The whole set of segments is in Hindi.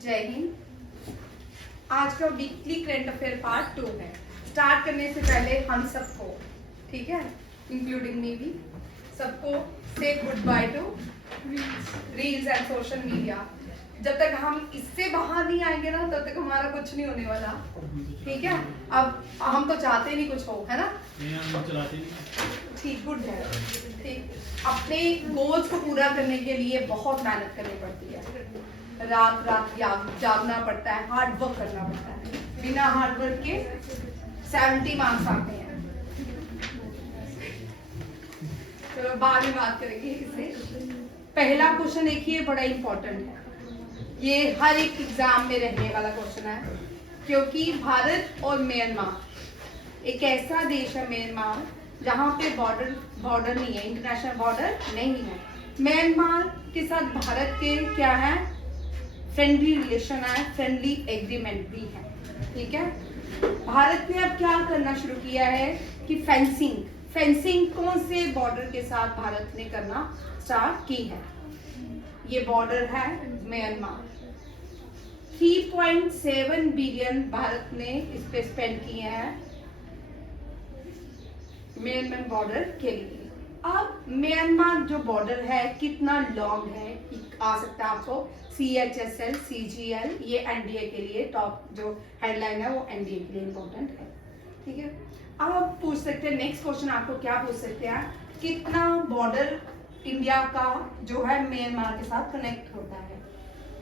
जय हिंद। आज का वीकली करंट अफेयर पार्ट 2 है। स्टार्ट करने से पहले हम सबको, ठीक है, इंक्लूडिंग मी भी, सबको से good by two reels and social media. जब तक हम इससे बाहर नहीं आएंगे ना, तब तक हमारा कुछ नहीं होने वाला। ठीक है, अब हम तो चाहते नहीं कुछ हो, है ना? हम चलाते नहीं। ठीक, गुड है। ठीक, अपने गोल्स को पूरा करने के लिए बहुत मेहनत करनी पड़ती है। रात रात जागना पड़ता है, हार्ड वर्क करना पड़ता है। बिना हार्ड वर्क के 70 मार्क्स आते हैं। चलो बाद में बात करेंगे इससे। पहला क्वेश्चन देखिए, बड़ा इंपॉर्टेंट है। ये हर एक एग्जाम में रहने वाला क्वेश्चन है, क्योंकि भारत और म्यांमार एक ऐसा देश है, म्यांमार, जहाँ पे बॉर्डर नहीं है, इंटरनेशनल बॉर्डर नहीं है। म्यांमार के साथ भारत के क्या है, फ्रेंडली रिलेशन है, फ्रेंडली एग्रीमेंट भी है। ठीक है, भारत ने अब क्या करना शुरू किया है कि फेंसिंग कौन से बॉर्डर के साथ भारत ने करना स्टार्ट की है। ये बॉर्डर है म्यांमार। 3.7 बिलियन भारत ने इस पे स्पेंड किए हैं म्यांमार बॉर्डर के लिए। अब म्यांमार जो बॉर्डर है कितना लॉन्ग है, आ सकता है आपको CHSL, CGL, ये NDA के लिए टॉप जो हेडलाइन है वो NDA के लिए इम्पोर्टेंट है। ठीक है, अब आप पूछ सकते हैं, नेक्स्ट क्वेश्चन आपको क्या पूछ सकते हैं, कितना बॉर्डर इंडिया का जो है म्यांमार के साथ कनेक्ट होता है।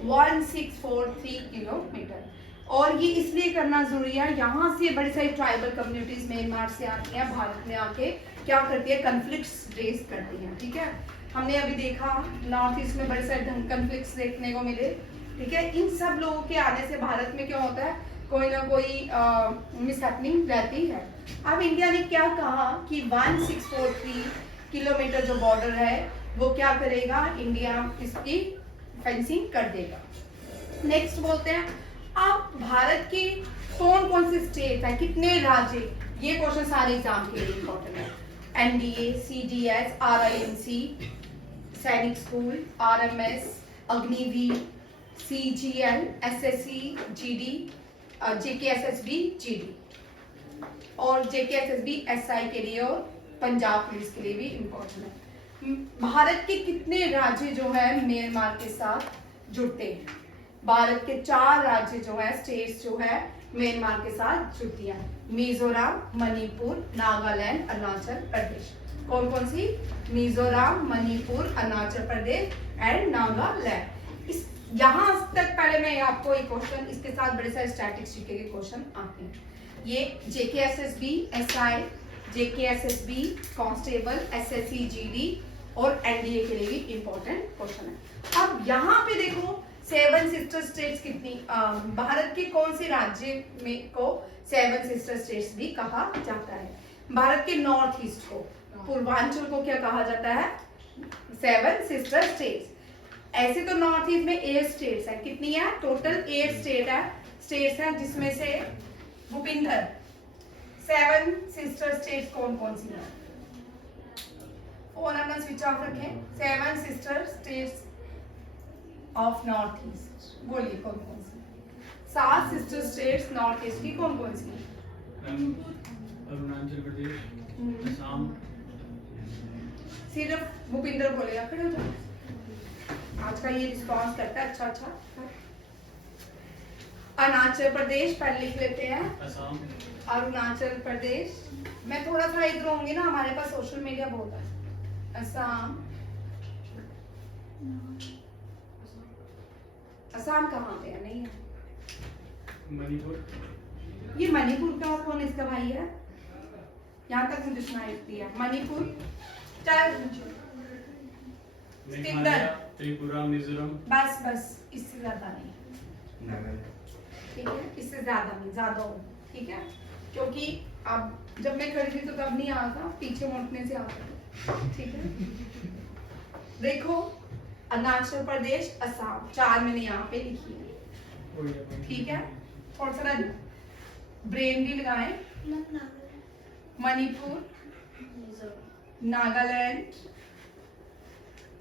1643 किलोमीटर। और ये इसलिए करना जरूरी है, यहाँ से बड़ी सारी ट्राइबल कम्युनिटीज म्यांमार से आती हैं, भारत में आके क्या करती है, कन्फ्लिक्ट्स रेज करती हैं। ठीक है, हमने अभी देखा नॉर्थ ईस्ट में बड़े सारे कन्फ्लिक्ट्स देखने को मिले। ठीक है, इन सब लोगों के आने से भारत में क्या होता है, कोई ना कोई मिसहैपनिंग रहती है। अब इंडिया ने क्या कहा कि 1643 किलोमीटर जो बॉर्डर है वो क्या करेगा, इंडिया इसकी फेंसिंग कर देगा। नेक्स्ट बोलते हैं, अब भारत की कौन कौन से स्टेट है, कितने राज्य, ये क्वेश्चन सारे एग्जाम के लिए इंपॉर्टेंट है। NDA, CDS, RIMC, सैनिक school, RMS, Agniveer, CGL, SSC, GD, JKSSB, GD और JKSSB SI के लिए और पंजाब पुलिस के लिए भी इम्पोर्टेंट है। भारत के कितने राज्य जो है म्यांमार के साथ जुड़ते हैं? भारत के 4 राज्य जो है, स्टेट्स जो है म्यांमार के साथ जुड़ती हैं। मिजोरम, मणिपुर, नागालैंड, अरुणाचल प्रदेश। कौन कौन सी? मिजोरम, मणिपुर, अरुणाचल प्रदेश एंड नागालैंड। इस यहाँ तक पहले मैं आपको एक क्वेश्चन, इसके साथ बड़े सारे स्टैटिस्टिक्स के क्वेश्चन आते हैं। ये JKSSB, SI, JKSSB, constable, SSC, GD और NDA के लिए भी इंपॉर्टेंट क्वेश्चन है। अब यहाँ पे देखो 7 सिस्टर स्टेट्स कितनी, भारत के कौन से राज्य में को 7 सिस्टर स्टेट्स भी कहा जाता है? भारत के नॉर्थ ईस्ट को, पूर्वांचल को क्या कहा जाता है? 7 सिस्टर स्टेट्स। ऐसे तो नॉर्थ ईस्ट में 8 स्टेट्स है, कितनी है टोटल? 8 स्टेट्स है, जिसमें से भूपिंदर 7 सिस्टर स्टेट्स कौन कौन सी है? फोन अपना स्विच ऑफ रखें। 7 sister states of north east, बोलिए कौन कौन सी? 7 सिस्टर स्टेट्स नॉर्थ ईस्ट की कौन कौन सी? अरुणाचल प्रदेश, असम। सिर्फ भूपिंदर बोलेगा, खड़े हो जाओ। आज का ये रिस्पॉन्स करता है, अच्छा। अरुणाचल प्रदेश पहले लिख लेते हैं। असम, अरुणाचल प्रदेश। मैं थोड़ा सा इधर होंगी ना, हमारे पास सोशल मीडिया बहुत है। असम, असम कहाँ पे है? नहीं है। मणिपुर। ये मणिपुर का कौन इसका भाई है? यहाँ तक मुझे सुनाई दिया। मणिपुर, मेघालय, त्रिपुरा, मिजोरम। बस इससे ज्यादा नहीं। ठीक है, इससे ज्यादा नहीं, ज्यादा हो। ठीक है, क्योंकि अब जब मैं खड़ी थी तो तब नहीं आता, पीछे मुड़ने से आता। ठीक है, देखो अरुणाचल प्रदेश, असम, 4 मैंने यहाँ पे लिखी है। ठीक है, थोड़ा सा ब्रेन भी लगाएं। मणिपुर, नागालैंड,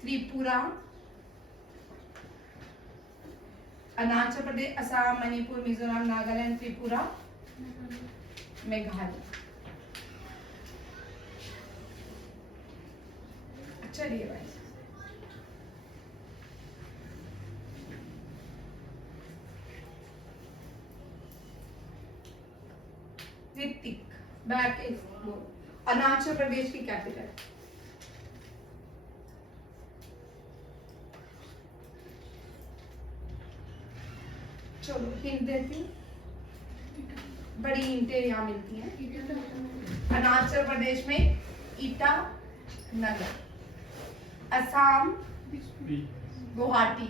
त्रिपुरा, अरुणाचल प्रदेश, असम, मणिपुर, मिजोरम, नागालैंड, त्रिपुरा, मेघालय। चलिए भाई, ऋतिक बैक एक्सप्लोर। अरुणाचल प्रदेश की कैपिटल। चलो हिंट देती हूँ, बड़ी हिंटें यहाँ मिलती हैं। अरुणाचल प्रदेश में ईटानगर, असम गुवाहाटी,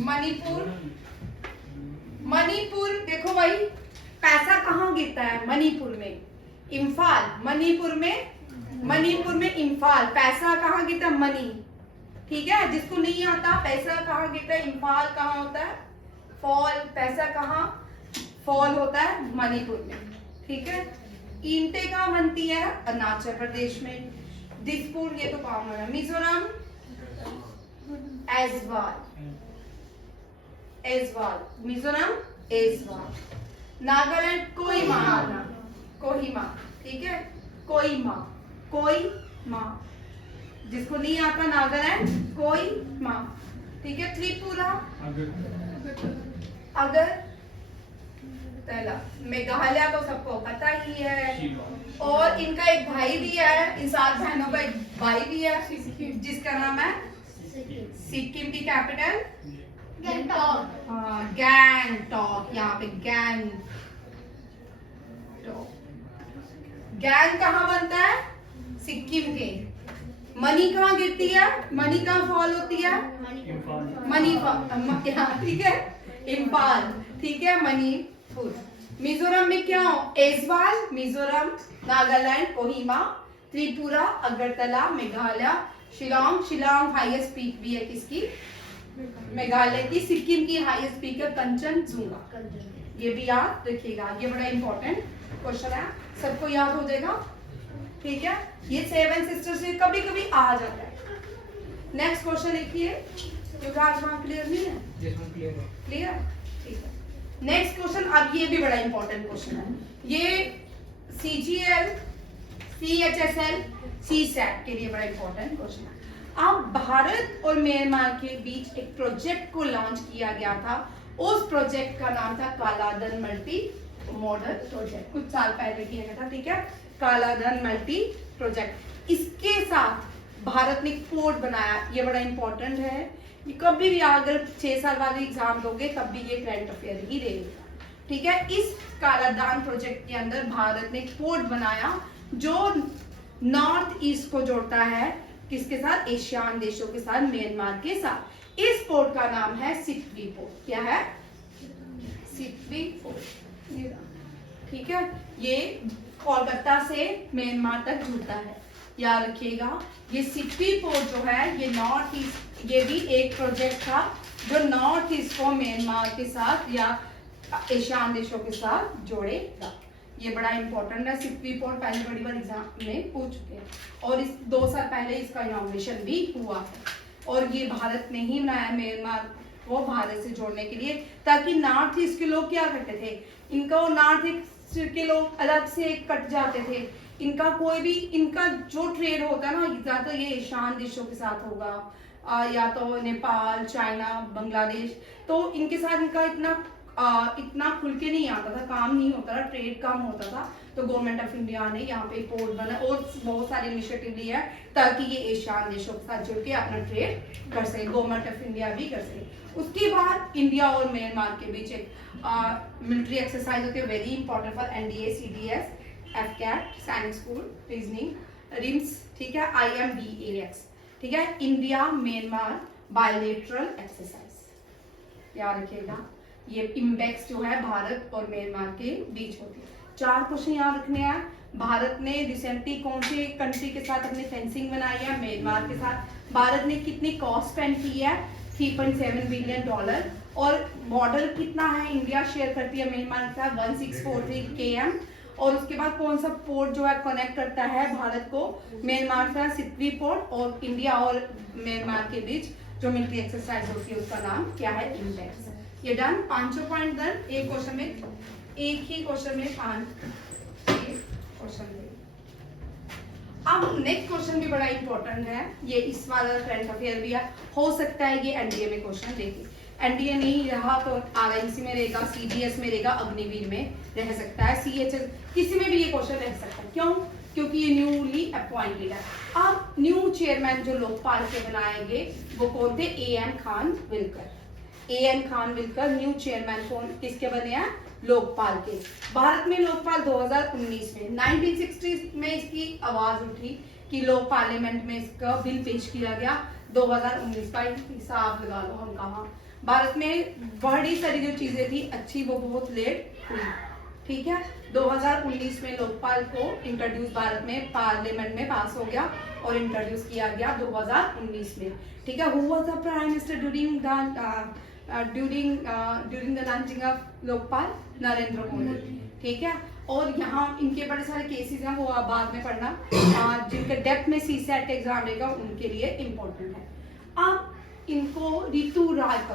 मणिपुर, मणिपुर देखो भाई पैसा कहाँ गिरता है मणिपुर में, इम्फाल। मणिपुर में इम्फाल। पैसा कहाँ गिरता है, मनी। ठीक है, जिसको नहीं आता पैसा कहाँ गिरता है, इम्फाल कहाँ होता है, फॉल। पैसा कहाँ फॉल होता है, मणिपुर में। ठीक है, ईंटें कहाँ बनती है, अरुणाचल प्रदेश में। दिसपुर ये तो कॉमन है। मिजोरम ऐजवाल, मिजोरम ऐजवाल। नागालैंड कोहिमा, कोहिमा। ठीक है, कोहिमा। जिसको नहीं आता नागालैंड, कोहिमा। ठीक है, त्रिपुरा अगरतला। मेघालय तो सबको पता ही है। और इनका एक भाई भी है, इन 7 बहनों का एक भाई भी है जिसका नाम है सिक्किम की कैपिटल गैंगटॉक। गैंगटॉक, यहाँ पे गैंग कहाँ बनता है, सिक्किम के। मनी कहाँ गिरती है, मनी कहाँ फॉल होती है, ठीक है, इम्फाल। ठीक है, मणिपुर। मिजोरम में क्या हो, ऐजवाल, मिजोरम, नागालैंड कोहिमा, त्रिपुरा अगरतला, मेघालय शिलोंग हाईएस्ट पीक भी है किसकी, मेघालय की। सिक्किम की हाईएस्ट पीक है कंचनजुंगा। ये भी याद रखिएगा, ये बड़ा इंपॉर्टेंट क्वेश्चन है, सबको याद हो जाएगा। ठीक है, ये 7 सिस्टर्स से कभी कभी आ जाता है। नेक्स्ट क्वेश्चन देखिए, क्योंकि आज वहां क्लियर नहीं है। क्लियर, ठीक है। नेक्स्ट क्वेश्चन, अब ये भी बड़ा इंपॉर्टेंट क्वेश्चन है। ये CGL, CHSL, CSAT के लिए बड़ा इंपॉर्टेंट क्वेश्चन है। अब भारत और म्यांमार के बीच एक प्रोजेक्ट को लॉन्च किया गया था। उस प्रोजेक्ट का नाम था कालाधन मल्टी मॉडल प्रोजेक्ट। कुछ साल पहले किया गया था। ठीक है, कालाधन मल्टी प्रोजेक्ट। इसके साथ भारत ने एक पोर्ट बनाया, ये बड़ा इंपॉर्टेंट है। ये कभी भी अगर 6 साल बाद एग्जाम दोगे तब भी ये करंट अफेयर ही रहेगा। ठीक है, इस कालाधान प्रोजेक्ट के अंदर भारत ने एक पोर्ट बनाया जो नॉर्थ ईस्ट को जोड़ता है किसके साथ, एशियान देशों के साथ, म्यांमार के साथ। इस पोर्ट का नाम है सिटवी पोर्ट। क्या है, सिटवी पोर्ट। ठीक है, ये कोलकाता से म्यांमार तक जुड़ता है, याद रखिएगा। ये सिटवी पोर्ट जो है ये नॉर्थ ईस्ट, ये भी एक प्रोजेक्ट था जो नॉर्थ ईस्ट को म्यांमार के साथ या एशियान देशों के साथ जोड़ेगा। ये बड़ा इंपॉर्टेंट है। सिटवी पोर्ट पहले बड़ी बार एग्जाम में पूछ चुके हैं और इस 2 साल पहले इसका इनॉग्रेशन भी हुआ है। और ये भारत ने ही बनाया म्यांमार को भारत से जोड़ने के लिए, ताकि नॉर्थ ईस्ट के लोग क्या करते थे, इनका वो नॉर्थ ईस्ट के लोग अलग से कट जाते थे। इनका कोई भी, इनका जो ट्रेड होता है ना, ज्यादातर ये ईशान देशों के साथ होगा, या तो नेपाल, चाइना, बांग्लादेश। तो इनके साथ इनका इतना खुल के नहीं आता था, काम नहीं होता था, ट्रेड कम होता था। तो गवर्नमेंट ऑफ इंडिया ने यहाँ पे पोर्ट बना और बहुत सारे इनिशिएटिव लिया है ताकि ये एशियान देशों के साथ जुड़ के अपना ट्रेड कर सके, गवर्नमेंट ऑफ इंडिया भी कर सके। उसके बाद इंडिया और म्यांमार के बीच एक मिलिट्री एक्सरसाइज होती है, very important for NDA, CDS, FCAT, सैनिक स्कूल, रीजनिंग, रिम्स। ठीक है, IMDAX। ठीक है, इंडिया म्यांमार बायलेटरल एक्सरसाइज, याद रखिएगा। ये इम्बेक्स जो है भारत और म्यांमार के बीच होती है। 4 क्वेश्चन याद रखने हैं। भारत ने रिसेंटली कौन से कंट्री के साथ अपने फेंसिंग बनाई है, म्यांमार के साथ। भारत ने कितनी कॉस्ट स्पेंड की है, $3.7 बिलियन। और बॉर्डर कितना है, इंडिया शेयर करती है म्यांमार के साथ 1643 km। और उसके बाद कौन सा पोर्ट जो है कनेक्ट करता है भारत को म्यांमार से, सिटवी पोर्ट। और इंडिया और म्यांमार के बीच जो मिलिट्री एक्सरसाइज होती है उसका नाम क्या है, इंडेक्स। ये डन, 500 पॉइंट डन। एक क्वेश्चन में, एक ही क्वेश्चन में 5 क्वेश्चन दे। अब नेक्स्ट क्वेश्चन भी बड़ा इंपॉर्टेंट है, ये इस वाला करंट अफेयर भी है, हो सकता है ये एनडीए में क्वेश्चन देखिए, एनडीए नहीं रहा तो आरआईसी में रहेगा, सीडीएस में रहेगा, अग्निवीर में रह सकता है, सीएचएस किसी में भी ये क्वेश्चन रह सकता है। क्यों? क्योंकि ये न्यूली अपॉइंटेड है। अब न्यू चेयरमैन जो लोकपाल के बनाएंगे वो कौन थे, A N Khanwilkar. A N Khanwilkar new chairman कौन किसके बने हैं, लोकपाल के। भारत में लोकपाल 2019 में, 1960 में इसकी आवाज उठी कि लोक पार्लियामेंट में इसका बिल पेश किया गया। 2019 का हिसाब लगा लो हम कहाँ, भारत में बड़ी सारी जो चीजें थी अच्छी वो बहुत लेट हुई, ठीक है। 2019 में लोकपाल को इंट्रोड्यूस भारत में पार्लियामेंट में पास हो गया और इंट्रोड्यूस किया गया 2019 में, ठीक है। Who was the prime minister during the launching of Lokpal, Narendra Modi, ठीक है। और यहाँ इनके बड़े सारे केसेस हैं, वो आप बाद में पढ़ना, जिनके डेप्थ में सीसैट एग्जाम रहेगा उनके लिए इम्पोर्टेंट है। अब इनको ऋतु राज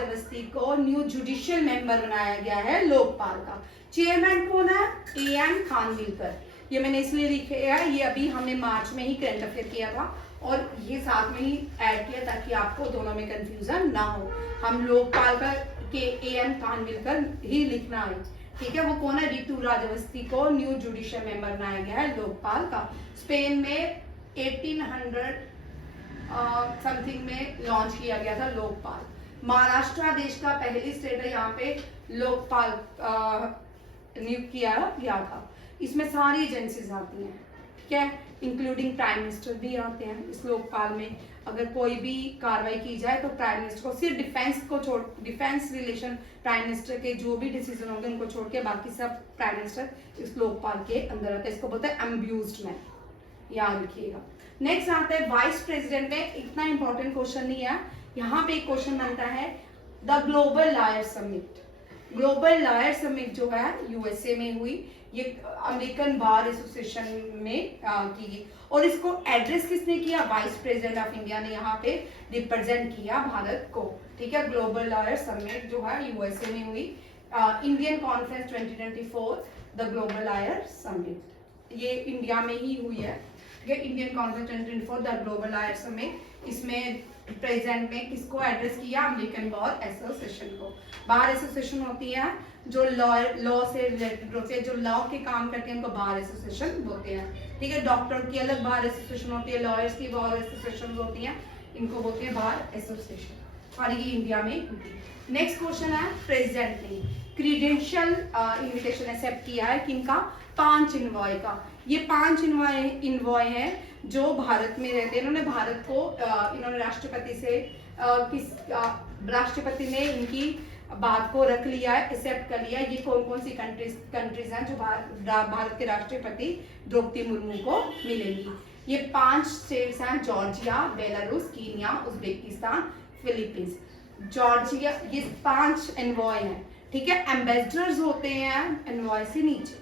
अवस्थी को न्यू जुडिशियल मेंबर बनाया गया है लोकपाल का। चेयरमैन कौन है, एएन खानविलकर। ये मैंने इसलिए लिखे है, ये अभी हमने मार्च में ही करंट अफेयर किया था और ये साथ में ही ऐड किया ताकि आपको दोनों में कंफ्यूजन ना हो। हम लोकपाल का के एएन खानविलकर ही लिखना है, ठीक है। वो कौन है, ऋतु राज अवस्थी को न्यू जुडिशियल मेंबर बनाया गया है लोकपाल का। स्पेन में 1800 समथिंग में लॉन्च किया गया था लोकपाल। महाराष्ट्र देश का पहली स्टेट है यहाँ पे लोकपाल नियुक्त किया गया था। इसमें सारी एजेंसीज आती हैं, ठीक है, इंक्लूडिंग प्राइम मिनिस्टर भी आते हैं इस लोकपाल में। अगर कोई भी कार्रवाई की जाए तो प्राइम मिनिस्टर को, सिर्फ डिफेंस को छोड़, डिफेंस रिलेशन प्राइम मिनिस्टर के जो भी डिसीजन होंगे उनको छोड़ के बाकी सब प्राइम मिनिस्टर इस लोकपाल के अंदर आते हैं। इसको बोलते हैं एम्ब्यूज्ड मैन, याद रखिएगा। नेक्स्ट आता है वाइस प्रेसिडेंट में, इतना इंपॉर्टेंट क्वेश्चन नहीं है, यहाँ पे एक क्वेश्चन बनता है the global lawyer summit. Global lawyer summit जो है यूएसए में हुई, ये अमेरिकन बार एसोसिएशन में की गई और इसको एड्रेस किसने किया, वाइस प्रेसिडेंट ऑफ इंडिया ने यहाँ पे रिप्रेजेंट किया भारत को, ठीक है। ग्लोबल लॉयर समिट जो है यूएसए में हुई, Indian conference 2024 the global lawyer summit, ये इंडिया में ही हुई है, Indian conference 2024 the global lawyer summit. इसमें प्रेजेंट में किसको एड्रेस किया, अमेरिकन बार एसोसिएशन को। बार एसोसिएशन होती है जो लॉ से रिलेटेड होती है, जो लॉ के काम करते हैं उनको बार एसोसिएशन बोलते हैं, ठीक है। डॉक्टर की अलग बार एसोसिएशन होती है, लॉयर्स की बार एसोसिएशन होती है, इनको बोलते हैं बार एसोसिएशन, और ये इंडिया में होती है। नेक्स्ट क्वेश्चन है प्रेसिडेंट ने क्रीडेंशियल इन्विटेशन एक्सेप्ट किया है किनका, 5 इन्वॉय का। ये 5 इन्वॉय है जो भारत में रहते हैं। इन्होंने भारत को इन्होंने राष्ट्रपति से राष्ट्रपति ने इनकी बात को रख लिया है, एक्सेप्ट कर लिया। ये कौन कौन सी कंट्रीज हैं जो भारत के राष्ट्रपति द्रौपदी मुर्मू को मिलेंगी। ये 5 स्टेट्स हैं, Georgia, Belarus, Kenya, Uzbekistan, Philippines. Georgia, ये 5 एनवॉय हैं, ठीक है। एम्बेसडर्स होते हैं एनवॉय से नीचे,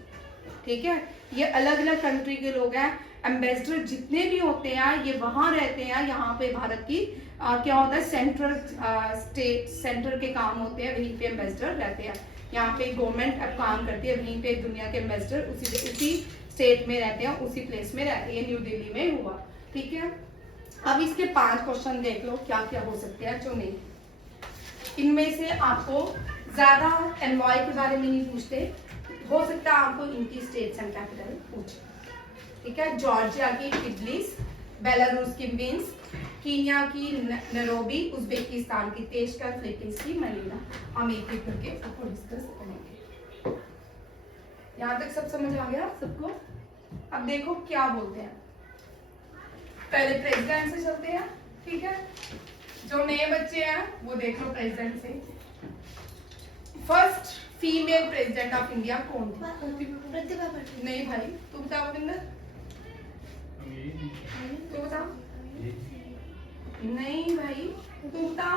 ठीक है। ये अलग अलग कंट्री के लोग हैं। एम्बेसडर जितने भी होते हैं ये वहां रहते हैं, यहाँ पे भारत की क्या होता है, सेंट्रल स्टेट सेंटर के काम होते हैं, वहीं पे एम्बेसडर रहते हैं। यहाँ पे गवर्नमेंट अब काम करती है, वहीं पे दुनिया के एम्बेसडर उसी स्टेट में रहते हैं, उसी प्लेस में रहते हैं। न्यू दिल्ली में हुआ, ठीक है। अब इसके 5 क्वेश्चन देख लो क्या क्या हो सकते हैं जो नहीं। इनमें से आपको ज्यादा एनवॉय के बारे में नहीं पूछते, हो सकता है आपको इनकी स्टेट्स एंड कैपिटल पूछे, ठीक है। जॉर्जिया की टिब्लिस, बेलारूस की मिन्स्क, कीनिया की नैरोबी, उज्बेकिस्तान की तेशकंद, फिलीपींस की मनीला। हम एक एक करके आपको डिस्कस करेंगे। यहाँ तक सब समझ आ गया सबको? अब देखो क्या बोलते हैं, पहले प्रेसिडेंट से चलते हैं, ठीक है। जो नए बच्चे हैं वो देख लो प्रेसिडेंट से। First female president of India कौन थी? प्रतिभा पाटिल। नहीं भाई, तू बता रविंदर, तू बता। नहीं भाई, तू बता।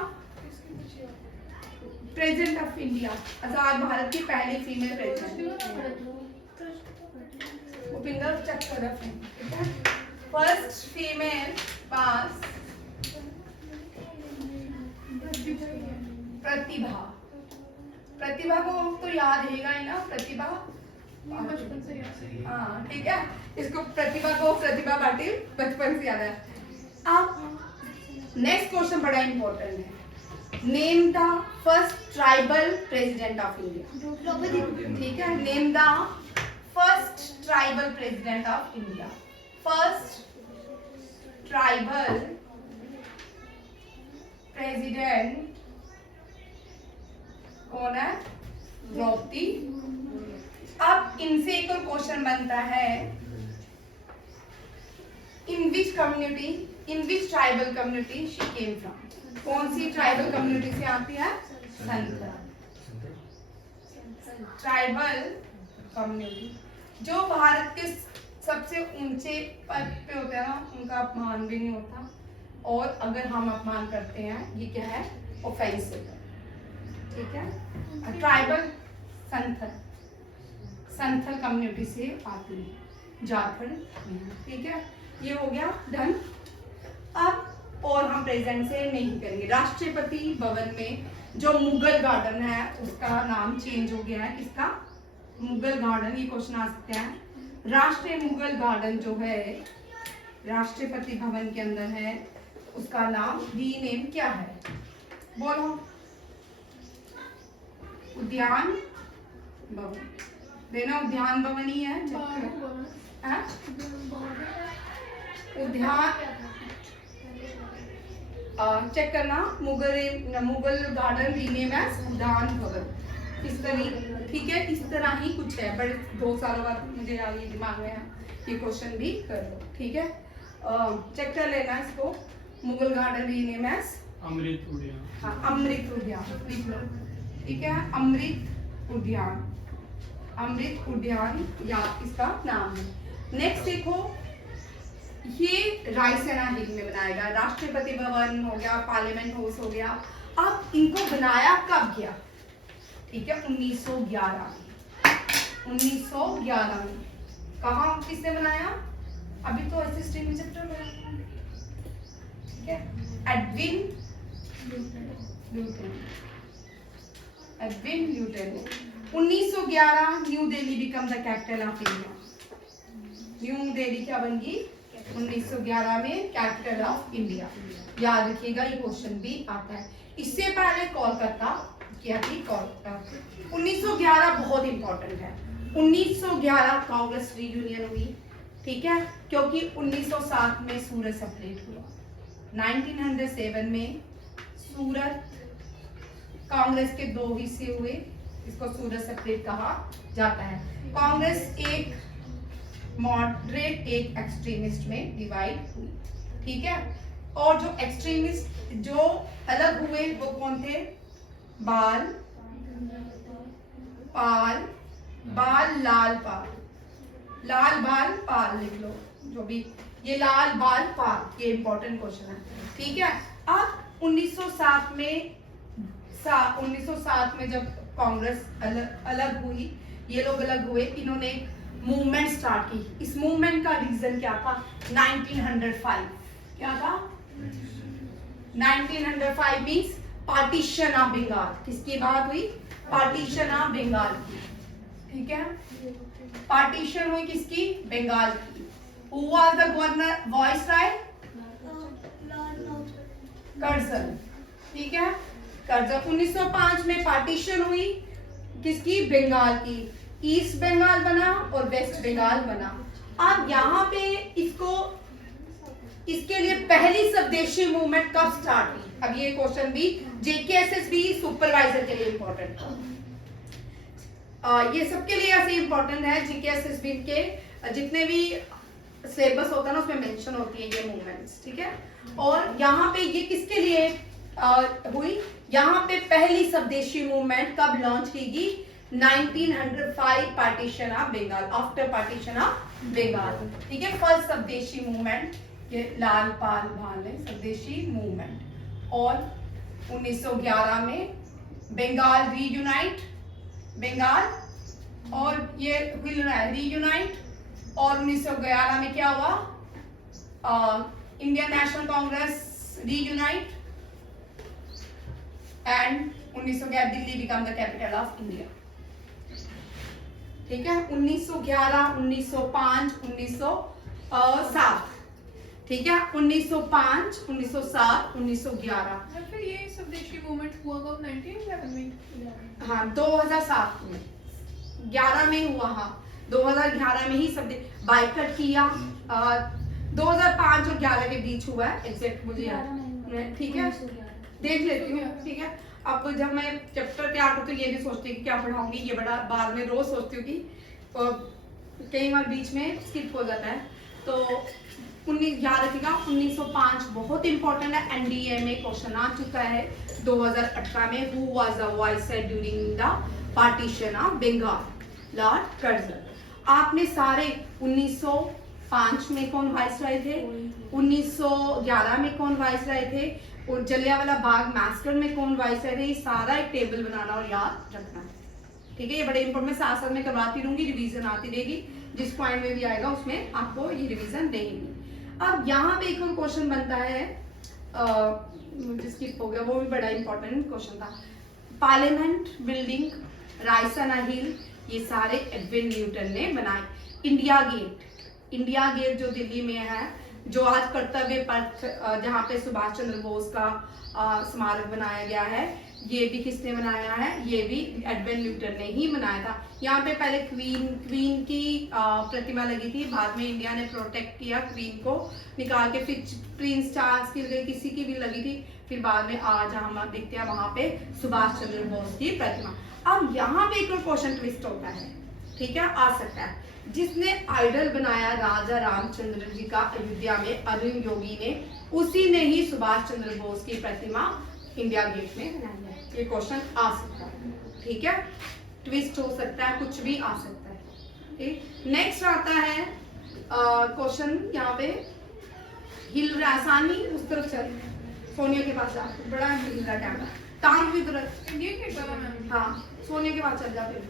प्रेसिडेंट ऑफ इंडिया, आजाद भारत की पहली फीमेल प्रेसिडेंट। भूपिंदर चक कर, फर्स्ट फीमेल पास प्रतिभा, प्रतिभा को तो याद रहेगा ही ना, प्रतिभा बचपन से याद। हाँ ठीक है, इसको प्रतिभा को प्रतिभा पाटिल बचपन से याद है। अब नेक्स्ट क्वेश्चन बड़ा इंपॉर्टेंट है, name the first tribal president of India. ठीक है, name the first tribal president of India. First tribal president कौन है? द्रौपदी। अब इनसे एक और क्वेश्चन बनता है, in which community, in which tribal community she came from. कौन सी ट्राइबल कम्युनिटी से आती है? Santhal tribal community. जो भारत के सबसे ऊंचे पद पे होते हैं ना, उनका अपमान भी नहीं होता, और अगर हम अपमान करते हैं ये क्या है? ऑफेंसिव। ठीक है, ट्राइबल संथल कम्युनिटी से आती है, झारखंड। ठीक है, ये हो गया डन। अब और हम प्रेजेंट से नहीं करेंगे। राष्ट्रपति भवन में जो मुगल गार्डन है उसका नाम चेंज हो गया है, इसका मुगल गार्डन, ये क्वेश्चन आ सकते हैं। राष्ट्रीय मुगल गार्डन जो है राष्ट्रपति भवन के अंदर है, उसका नाम रीनेम क्या है? बोलो। उद्यान भवन देना, उद्यान भवन ही है। हाँ? उद्यान चेक करना, मुगल गार्डन रीनेम एज उद्यान भवन। इस तरह, ठीक है, इस तरह ही कुछ है, बड़े 2 सालों बाद मुझे ये दिमाग में है, ये क्वेश्चन भी कर लो। ठीक है, चेक कर लेना इसको। मुगल गार्डन रीनेम एज अमृत उद्यान। हाँ, अमृत उद्यान लिख लो। ठीक है, अमृत उद्यान, अमृत उद्यान या इसका नाम है। नेक्स्ट देखो, ये रायसेना हिल में बनाएगा। राष्ट्रपति भवन हो गया, पार्लियामेंट हाउस हो गया। अब इनको बनाया कब गया? ठीक है, 1911 में। 1911 में कहाँ, किसने बनाया? अभी तो ऐसे स्ट्रीम में चैप्टर बनाया। ठीक है, Edwin Luton. Edwin Luton. 1911 new Delhi become the capital of India. New Delhi क्या बन गई? 1911 में कैपिटल ऑफ इंडिया। याद रखिएगा, ये क्वेश्चन भी आता है। इससे पहले कोलकाता क्या थी? कोलकाता। 1911 बहुत इंपॉर्टेंट है। 1911 कांग्रेस रीयूनियन हुई। ठीक है, क्योंकि 1907 में सूरत सेपरेट हुआ। 1907 में सूरत, कांग्रेस के 2 हिस्से हुए, इसको सूरत सेपरेट कहा जाता है। कांग्रेस एक मॉडरेट, एक एक्सट्रीमिस्ट में डिवाइड हुई। ठीक है, और जो एक्सट्रीमिस्ट जो अलग हुए वो कौन थे? बाल पाल, बाल लाल पाल, लाल बाल पाल लिख लो, जो भी ये लाल बाल पाल, ये इंपॉर्टेंट क्वेश्चन है। ठीक है, अब 1907 में 1907 में जब कांग्रेस अलग हुई, ये लोग अलग हुए, इन्होंने मूवमेंट स्टार्ट की। इस मूवमेंट का रीजन क्या था? 1905। क्या था? 1905 मींस पार्टीशन ऑफ बंगाल। किसकी बात हुई? पार्टीशन ऑफ बंगाल की। ठीक है, पार्टीशन हुई किसकी? बंगाल की। Who was the governor, viceroy? Curzon. ठीक है, कर्जन। 1905 में पार्टीशन हुई किसकी? बंगाल की। ईस्ट बंगाल बना और वेस्ट बंगाल बना। अब यहाँ पे इसके लिए पहली स्वदेशी मूवमेंट कब स्टार्ट हुई? अब ये क्वेश्चन भी जेकेएसएसबी सुपरवाइजर के लिए इंपॉर्टेंट था। ये सबके लिए ऐसे इंपॉर्टेंट है। जीकेएसएसबी के जितने भी सिलेबस होता है ना, उसमें मेंशन होती है ये मूवमेंट्स। ठीक है, और यहाँ पे ये किसके लिए हुई? यहाँ पे पहली स्वदेशी मूवमेंट कब लॉन्च की गई? 1905 partition of Bengal, after partition of Bengal. ठीक है, फर्स्ट स्वदेशी मूवमेंट, ये लाल पाल भाल है स्वदेशी मूवमेंट। और 1911 में बंगाल रीयूनाइट, बंगाल और ये रीयूनाइट। और 1911 में क्या हुआ? Indian national Congress reunite. And 1911 Delhi become the capital of India. ठीक है, 1911, 1905, 1907। ठीक है, 1905, 1907, 1911। और फिर ये स्वदेशी मूवमेंट हुआ कब? 1911 में। हाँ 2007 में, 11 में हुआ। हाँ 2011 में ही सब बाइकआउट किया। 2005 और 11 के बीच हुआ है, एग्जैक्ट मुझे याद नहीं। ठीक है, देख लेती हूँ। ठीक है, अब जब मैं चैप्टर तैयार करती हूँ ये भी सोचती हूँ कि क्या पढ़ाऊंगी, ये बड़ा बाद में रोज सोचती हूँ कि कई बार बीच में स्किप हो जाता है। तो 19 याद रखिएगा, 1905 बहुत इंपॉर्टेंट है, एनडीए में क्वेश्चन आ चुका है 2018 में। Who was the viceroy during the partition of Bengal? Lord Curzon. आपने सारे 1905 में कौन वाइसरॉय थे, 1911 में कौन वाइसरॉय थे, और जलियांवाला बाग मैसकर में कौन वाइसरॉय थे, ये सारा एक टेबल बनाना और याद रखना है। ठीक है, ये बड़े इंपॉर्टेंट, मैं साथ साथ में करवाती रहूंगी, रिवीजन आती रहेगी, जिस पॉइंट में भी आएगा उसमें आपको ये रिवीजन देंगे। अब यहाँ पे एक और क्वेश्चन बनता है, मुझे स्किप हो गया, वो भी बड़ा इंपॉर्टेंट क्वेश्चन था। पार्लियामेंट बिल्डिंग, रायसीना हिल, ये सारे एडविन न्यूटन ने बनाए। इंडिया गेट जो दिल्ली में है, जो आज कर्तव्य पथ जहाँ पे सुभाष चंद्र बोस का स्मारक बनाया गया है, ये भी किसने बनाया है? ये भी एडविन न्यूटन ने ही बनाया था। यहाँ पे पहले क्वीन की प्रतिमा लगी थी, बाद में इंडिया ने प्रोटेक्ट किया क्वीन को निकाल के, फिर प्रिंस चार्ल्स की लगी, किसी की भी लगी थी, फिर बाद में आज हम देखते हैं वहां पे सुभाष चंद्र बोस की प्रतिमा। अब यहाँ पे एक और क्वेश्चन ट्विस्ट होता है, ठीक है, आ सकता है। जिसने आइडल बनाया राजा रामचंद्र जी का अयोध्या में, अरुण योगी ने, उसी ने ही सुभाष चंद्र बोस की प्रतिमा इंडिया गेट में बनाई है। ये क्वेश्चन आ सकता है, ठीक है, ट्विस्ट हो सकता है, कुछ भी आ सकता है। ठीक, नेक्स्ट आता है क्वेश्चन यहाँ पे, हिल रासानी उस तरफ चल, सोनिया के पास जा, बड़ा हिल रहा कैमरा, टांग भी तरफ, ये क्या करा मैम? हाँ सोनिया के पास चल जा, फिर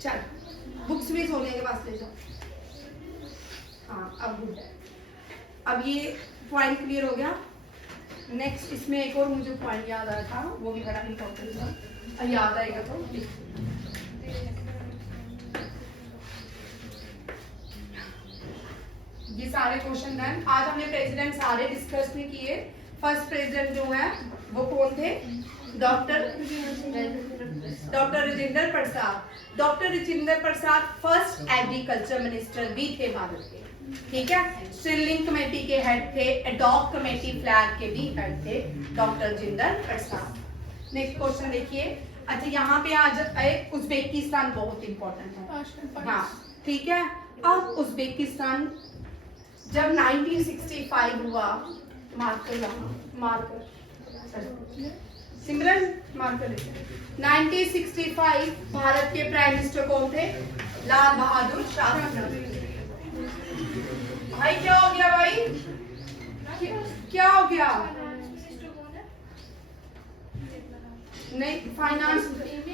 चल बुक्स भी सोनिया के पास ले जाओ। हाँ अब गुड है, अब ये पॉइंट क्लियर हो गया। नेक्स्ट इसमें एक और मुझे पॉइंट याद आया था, वो भी बड़ा इंपॉर्टेंट था, याद आएगा तो। ये सारे क्वेश्चन डन। आज हमने प्रेसिडेंट सारे डिस्कस नहीं किए। फर्स्ट प्रेसिडेंट जो है वो कौन थे? Doctor Rajendra Prasad. Doctor Rajendra Prasad first agriculture minister भी थे भारत के, ठीक है। स्टिरलिंग कमेटी के हेड थे, एडॉक कमेटी फ्लैग के भी हेड थे doctor Rajendra Prasad. Next question देखिए। अच्छा यहाँ पे आज उज्बेकिस्तान बहुत इंपॉर्टेंट है, हाँ ठीक है। अब उज्बेकिस्तान जब 1965 हुआ, मार्कर सिमरन मार्कर 1965 भारत के प्राइम मिनिस्टर कौन थे? लाल बहादुर शास्त्री। भाई क्या हो गया भाई, क्या हो गया? नहीं फाइनेंस,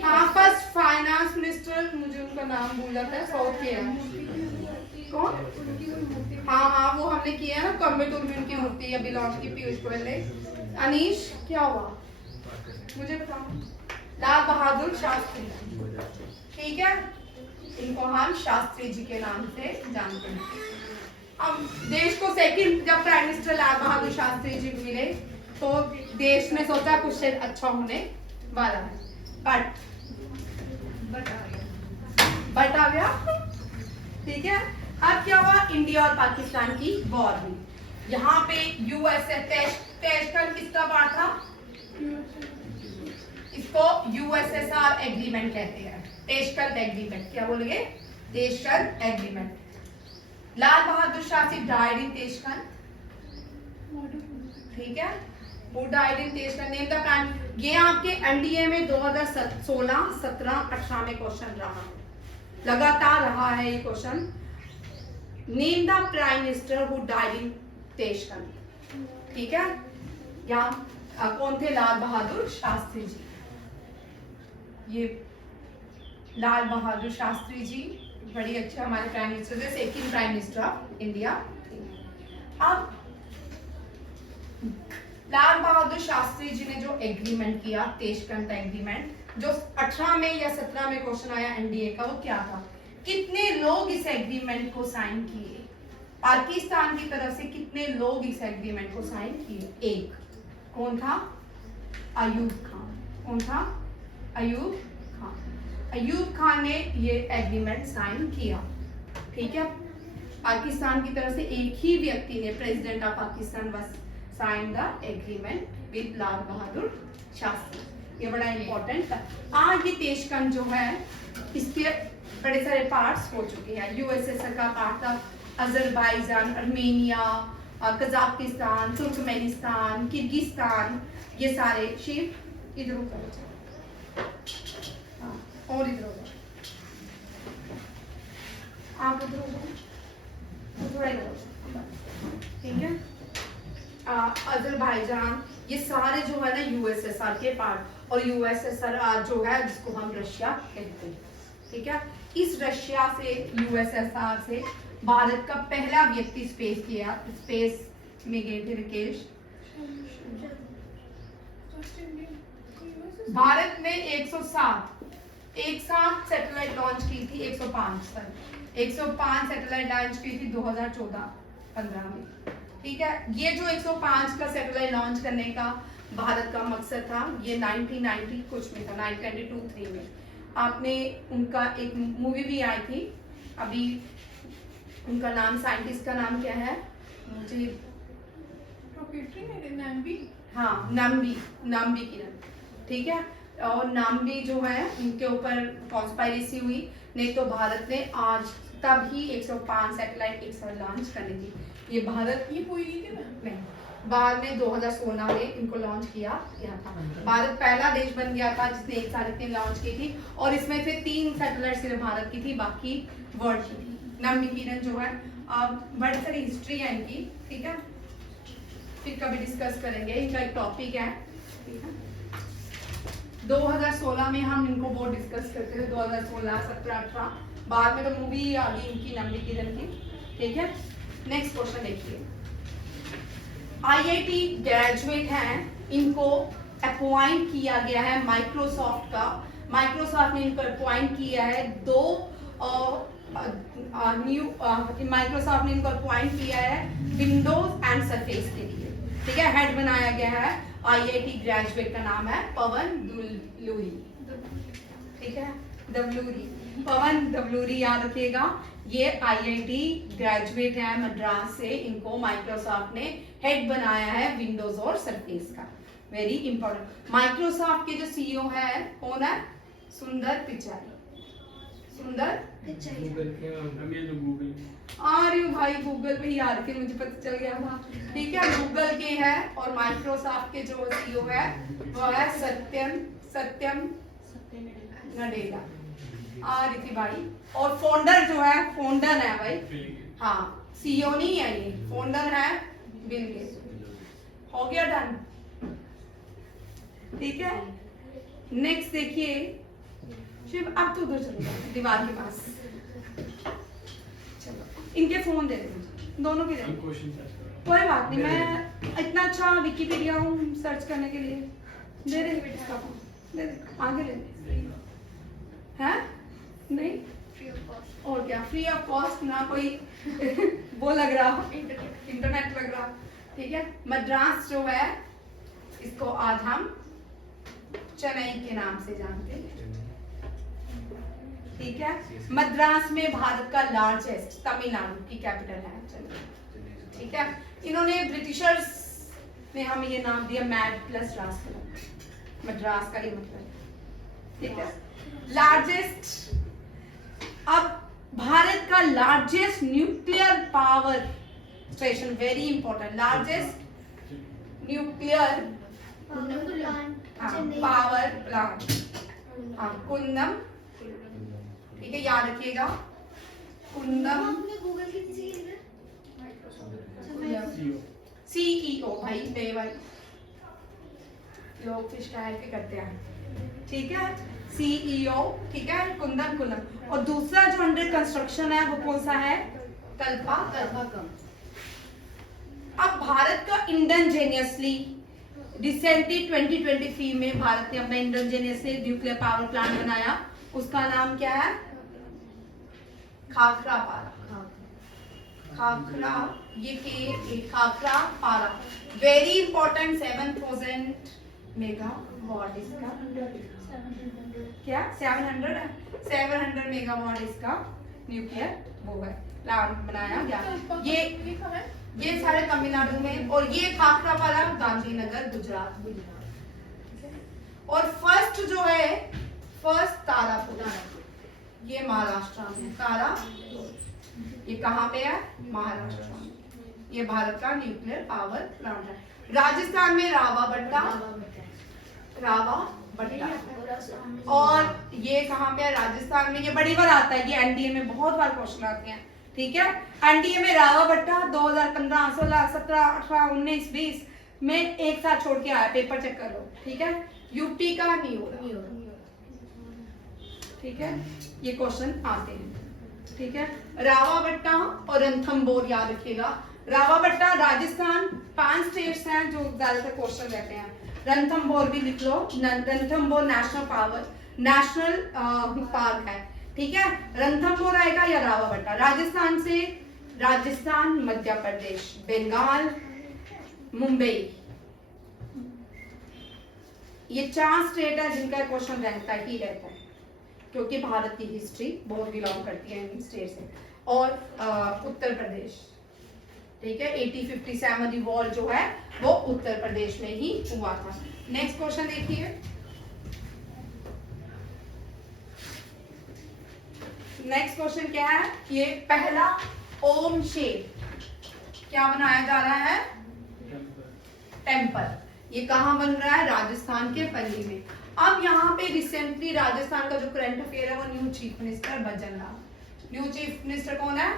हाँ फर्स्ट फाइनेंस मिनिस्टर, मुझे उनका नाम भूल जाता है, साउथ के हैं कौन? हाँ वो हमने किया ना, कम्बेतुर में उनकी मूर्ति अभी लॉन्च की पीयूष गोयल ने। अनीश क्या हुआ मुझे बताओ। लाल बहादुर शास्त्री, ठीक है, इनको हम शास्त्री जी के नाम से जानते हैं। अब देश को सेकंड जब प्राइम मिनिस्टर लाल बहादुर शास्त्री जी मिले तो देश ने सोचा कुछ अच्छा होने वाला है, बट आ गया, ठीक है। अब क्या हुआ? इंडिया और पाकिस्तान की वॉर हुई। यहाँ पे यूएसए टेस्कन किसका पार्ट था? इसको यूएसएसआर एग्रीमेंट कहते हैं, टेस्कन एग्रीमेंट। क्या बोलेंगे? Tashkent agreement. Lal Bahadur Shastri died in Tashkent, ठीक है, वो died in Tashkent. Name the prime, ये आपके एनडीए में 2016, 17, 18 में क्वेश्चन रहा, लगातार रहा है ये question. Name the prime minister who died in Tashkent, ठीक है। यहाँ कौन थे? लाल बहादुर शास्त्री जी। ये लाल बहादुर शास्त्री जी बड़ी अच्छे हमारे प्राइम मिनिस्टर थे, second prime minister of India. अब लाल बहादुर शास्त्री जी ने जो एग्रीमेंट किया, तेशकंद एग्रीमेंट, जो 18 में या 17 में क्वेश्चन आया एनडीए का, वो क्या था? कितने लोग इस एग्रीमेंट को साइन किए? पाकिस्तान की तरफ से कितने लोग इस एग्रीमेंट को साइन किए? एक। कौन था? अयूब खान। कौन था? अयूब खान। अयूब खान ने ये एग्रीमेंट साइन किया। ठीक है, पाकिस्तान की तरफ से एक ही व्यक्ति ने, president of Pakistan was sign the agreement with Lal Bahadur Shastri. ये बड़ा इंपॉर्टेंट था। आज ये तेशकंद जो है, इसके बड़े सारे पार्ट्स हो चुके हैं। यूएसएसआर का पार्ट था, Azerbaijan, Armenia, Kazakhstan, Turkmenistan, Kyrgyzstan, ये सारे शिव इधर ऊपर, हाँ, और इधर उधर, आप इधर उधर थोड़ा इधर उधर, ठीक है। अजरबैजान, ये सारे जो है ना यूएसएसआर के पार्ट, और यूएसएसआर जो है जिसको हम रशिया कहते हैं, ठीक है। इस रशिया से, यूएसएसआर से भारत का पहला व्यक्ति स्पेस में गए थे राकेश। भारत ने 107 सैटेलाइट लॉन्च की थी, 105 सैटेलाइट लॉन्च की थी 2014-15 में, ठीक है। ये जो 105 का सैटेलाइट लॉन्च करने का भारत का मकसद था, ये 1990 कुछ में था, 1992-3 में। आपने उनका एक मूवी भी आई थी अभी, उनका नाम, साइंटिस्ट का नाम क्या है मुझे, हाँ, नाम्बी किरण, ठीक है। और नाम्बी जो है, उनके ऊपर कॉन्स्पायरेसी हुई, नहीं तो भारत ने आज तब ही 105 सैटेलाइट एक साथ लॉन्च करनी थी। ये भारत, ये हुई थी ना, नहीं, बाद में 2016 में इनको लॉन्च किया गया था। भारत पहला देश बन गया था जिसने एक साथ इतने लॉन्च की थी, और इसमें से 3 सैटेलाइट सिर्फ भारत की थी, बाकी वर्ल्ड की थी। नाम्बी किरण जो है, बड़ी सारी हिस्ट्री है इनकी, ठीक है, फिर कभी डिस्कस करेंगे, इनका एक टॉपिक है, ठीक है। 2016 में हम इनको बहुत डिस्कस करते थे, 2016, 17, 18, बाद में तो मूवी आ गई इनकी, नाम्बी किरण की, ठीक है। नेक्स्ट क्वेश्चन देखिए, आईआईटी ग्रेजुएट हैं, इनको अपॉइंट किया गया है माइक्रोसॉफ्ट का, माइक्रोसॉफ्ट ने इनको अपॉइंट किया है माइक्रोसॉफ्ट ने इनको अपॉइंट किया है विंडोज एंड सरफेस के लिए, ठीक है। हेड बनाया गया है, आईआईटी ग्रेजुएट का नाम है पवन दवलूरी, ठीक है, दवलूरी, पवन दवलूरी, याद रखिएगा। ये आईआईटी ग्रेजुएट है मद्रास से, इनको माइक्रोसॉफ्ट ने हेड बनाया है विंडोज और सरफेस का, वेरी इंपॉर्टेंट। माइक्रोसॉफ्ट के जो सीईओ है, कौन है? सुंदर पिचाई, सुंदर पिचाई। गूगल आ रही हूँ भाई, गूगल पे ही आ रही थी, मुझे पता चल गया था, ठीक है। गूगल के है, और माइक्रोसॉफ्ट के जो सीईओ है वो है सत्यम नडेला, आ रही थी भाई। और फाउंडर जो है, फाउंडर है भाई, हाँ, सीईओ नहीं है ये, फाउंडर है बिल गेट्स। हो गया डन, ठीक है। नेक्स्ट देखिए शिव, अब तो उधर चलो दीवार के पास, चलो इनके फोन दे दो, दोनों के दे दो, कोई बात नहीं, मैं इतना अच्छा विकिपीडिया हूँ सर्च करने के लिए, दे दे बेटा इसका फोन, दे दे, आगे ले दे, हैं? नहीं, और क्या, फ्री ऑफ कॉस्ट ना, कोई वो लग रहा, इंटरनेट लग रहा, ठीक है। मद्रास जो है, इसको आज हम चेन्नई के नाम से जानते हैं, ठीक है। मद्रास में भारत का लार्जेस्ट, तमिलनाडु की कैपिटल है, चलिए, ठीक है। इन्होंने, ब्रिटिशर्स ने हमें ये नाम दिया मैड प्लस रास, मद्रास का ये मतलब, ठीक है। लार्जेस्ट, अब भारत का largest nuclear power station, very important, largest nuclear power plant, हाँ, कुंदम, ठीक है, याद रखिएगा, कुंदम सीईओ, भाई बे भाई, लोग फिर शिकायत के करते हैं, ठीक है, सीईओ, ठीक है, कुंदम। और दूसरा जो अंडर कंस्ट्रक्शन है वो कौन सा है? कल्पाकम। अब भारत का इंडिजीनियसली रिसेंटली 2023 में भारत ने अपना इंडिजिनियस न्यूक्लियर पावर प्लांट बनाया, उसका नाम क्या है? खाखरा पारा। खाखरा, ये खाखरा पारा, वेरी इंपॉर्टेंट, 7000 मेगावाट इसका, क्या 700 है, 700 मेगावाट इसका न्यूक्लियर वो है प्लांट बनाया गया। ये कहाँ है? ये सारे तमिलनाडु में, और ये खाखरापारा गांधीनगर गुजरात। और फर्स्ट जो है, फर्स्ट तारापुर, ये महाराष्ट्र में, ये कहाँ पे है? महाराष्ट्र में। ये भारत का न्यूक्लियर पावर प्लांट है। राजस्थान में रावाबट्टा, और ये कहाँ पे है? राजस्थान में। ये बड़ी बार आता है, ये एनडीए में बहुत बार क्वेश्चन आते हैं, ठीक है। एनडीए में रावाबट्टा 2015, 16, 17, 18, 19, 20 में एक साथ छोड़ के आया, पेपर चेक कर लो, ठीक है। यूपी का नहीं हो रहा, ठीक है, ये क्वेश्चन आते हैं, ठीक है। रावाबट्टा और रणथंभौर याद रखिएगा। रावाबट्टा राजस्थान, 5 स्टेट्स हैं जो ज्यादातर क्वेश्चन रहते हैं। रणथंभौर भी लिख लो, रणथंभौर नेशनल पार्क है, ठीक है। रणथंभौर आएगा या रावाबट्टा। राजस्थान से, राजस्थान, मध्य प्रदेश, बंगाल, मुंबई, ये 4 स्टेट है जिनका क्वेश्चन रहता ही रहता है, क्योंकि भारत की हिस्ट्री बहुत बिलोंग करती है इन स्टेट से। और उत्तर प्रदेश, ठीक है, 1857 रिवॉल्ट जो है वो उत्तर प्रदेश में ही हुआ था। नेक्स्ट क्वेश्चन देखिए, नेक्स्ट क्वेश्चन क्या है? ये पहला ओम शेप क्या बनाया जा रहा है? टेम्पल। ये कहाँ बन रहा है? राजस्थान के पल्ली में। अब यहाँ पे रिसेंटली राजस्थान का जो करंट अफेयर है वो न्यू चीफ मिनिस्टर भजन लाल। न्यू चीफ मिनिस्टर कौन है?